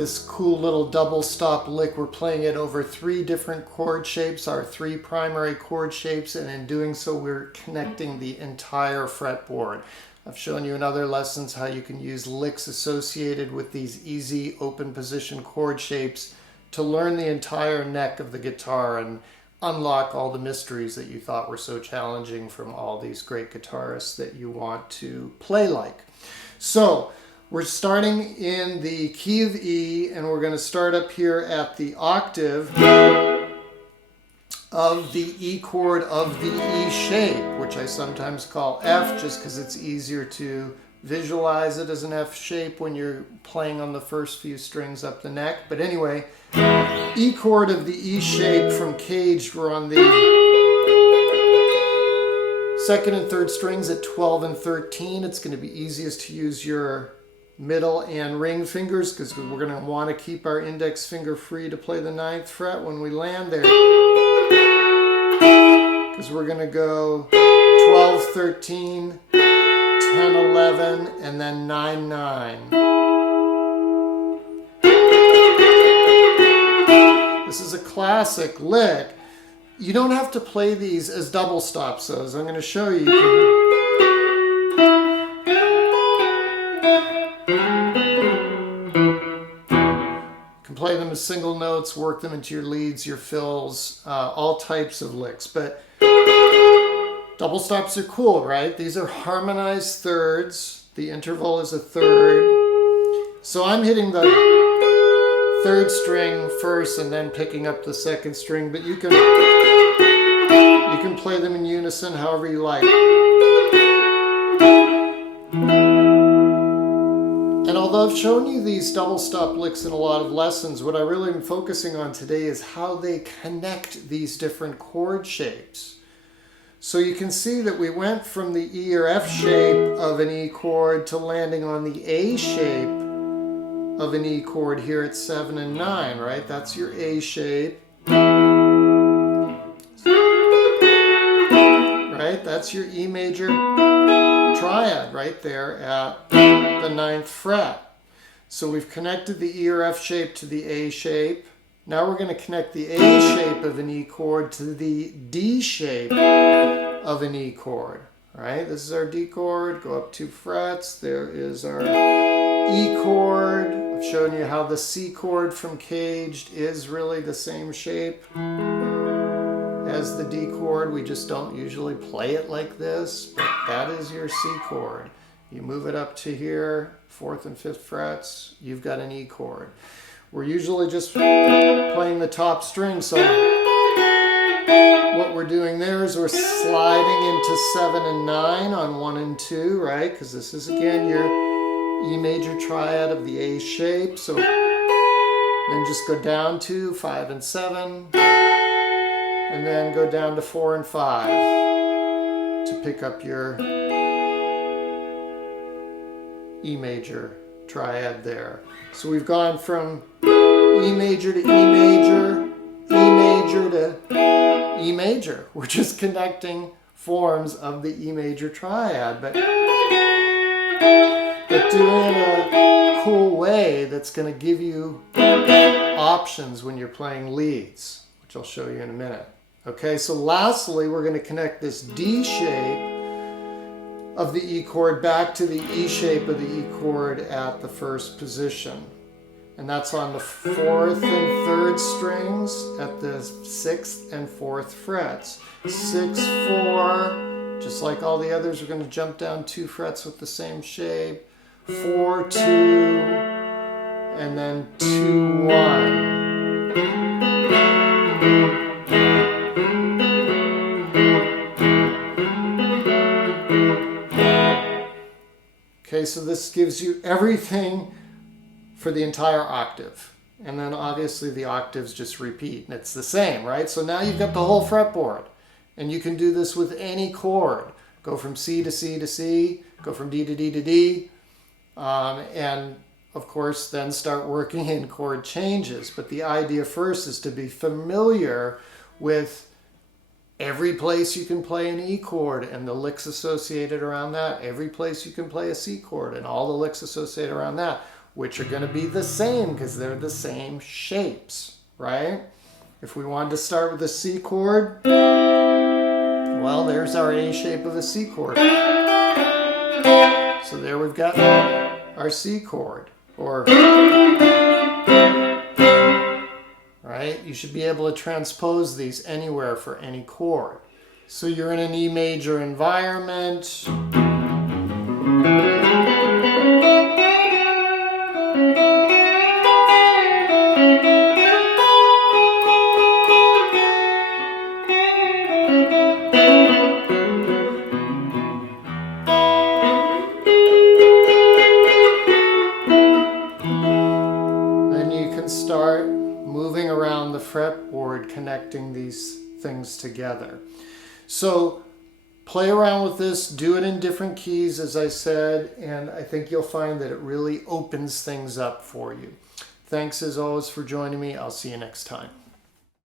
this cool little double stop lick. We're playing it over 3 different chord shapes, our 3 primary chord shapes, and in doing so we're connecting the entire fretboard. I've shown you in other lessons how you can use licks associated with these easy open position chord shapes to learn the entire neck of the guitar and unlock all the mysteries that you thought were so challenging from all these great guitarists that you want to play like. So we're starting in the key of E, and we're going to start up here at the octave of the E chord of the E shape, which I sometimes call F just because it's easier to visualize it as an F shape when you're playing on the first few strings up the neck. But anyway, E chord of the E shape from Caged, we're on the 2nd and 3rd strings at 12 and 13. It's going to be easiest to use your middle and ring fingers because we're going to want to keep our index finger free to play the 9th fret when we land there. Because we're going to go 12, 13, 10, 11, and then 9, 9. This is a classic lick. You don't have to play these as double stops, though, as I'm going to show you. You can play them as single notes, work them into your leads, your fills, all types of licks. But double stops are cool, right? These are harmonized thirds. The interval is a third. So I'm hitting the 3rd string first and then picking up the 2nd string, but you can play them in unison however you like. And although I've shown you these double stop licks in a lot of lessons, what I really am focusing on today is how they connect these different chord shapes. So you can see that we went from the E or F shape of an E chord to landing on the A shape of an E chord here at 7 and 9, right? That's your A shape. Right? That's your E major triad right there at the 9th fret. So we've connected the E or F shape to the A shape. Now we're going to connect the A shape of an E chord to the D shape of an E chord. All right, this is our D chord. Go up 2 frets. There is our E chord. I've shown you how the C chord from Caged is really the same shape as the D chord. We just don't usually play it like this, but that is your C chord. You move it up to here, 4th and 5th frets, you've got an E chord. We're usually just playing the top string, so what we're doing there is we're sliding into 7 and 9 on 1 and 2, right? Because this is again your E major triad of the A shape. So then just go down to 5 and 7, and then go down to 4 and 5 to pick up your E major triad there. So we've gone from E major to E major, E major to E major. We're just connecting forms of the E major triad, but doing it in a cool way that's going to give you options when you're playing leads, which I'll show you in a minute. Okay, so lastly, we're going to connect this D shape of the E chord back to the E shape of the E chord at the 1st position. And that's on the 4th and 3rd strings at the 6th and 4th frets. 6, 4, just like all the others, we're going to jump down 2 frets with the same shape. 4, 2, and then 2, 1. Okay, so this gives you everything for the entire octave. And then obviously the octaves just repeat, and it's the same, right? So now you've got the whole fretboard, and you can do this with any chord. Go from C to C to C, go from D to D to D, and of course then start working in chord changes. But the idea first is to be familiar with every place you can play an E chord and the licks associated around that, every place you can play a C chord and all the licks associated around that. which are going to be the same because they're the same shapes, right? If we wanted to start with a C chord, well, there's our A shape of a C chord. So there we've got our C chord, or, right? You should be able to transpose these anywhere for any chord. So you're in an E major environment. Start moving around the fretboard, connecting these things together. So play around with this, do it in different keys, as I said, and I think you'll find that it really opens things up for you. Thanks as always for joining me. I'll see you next time.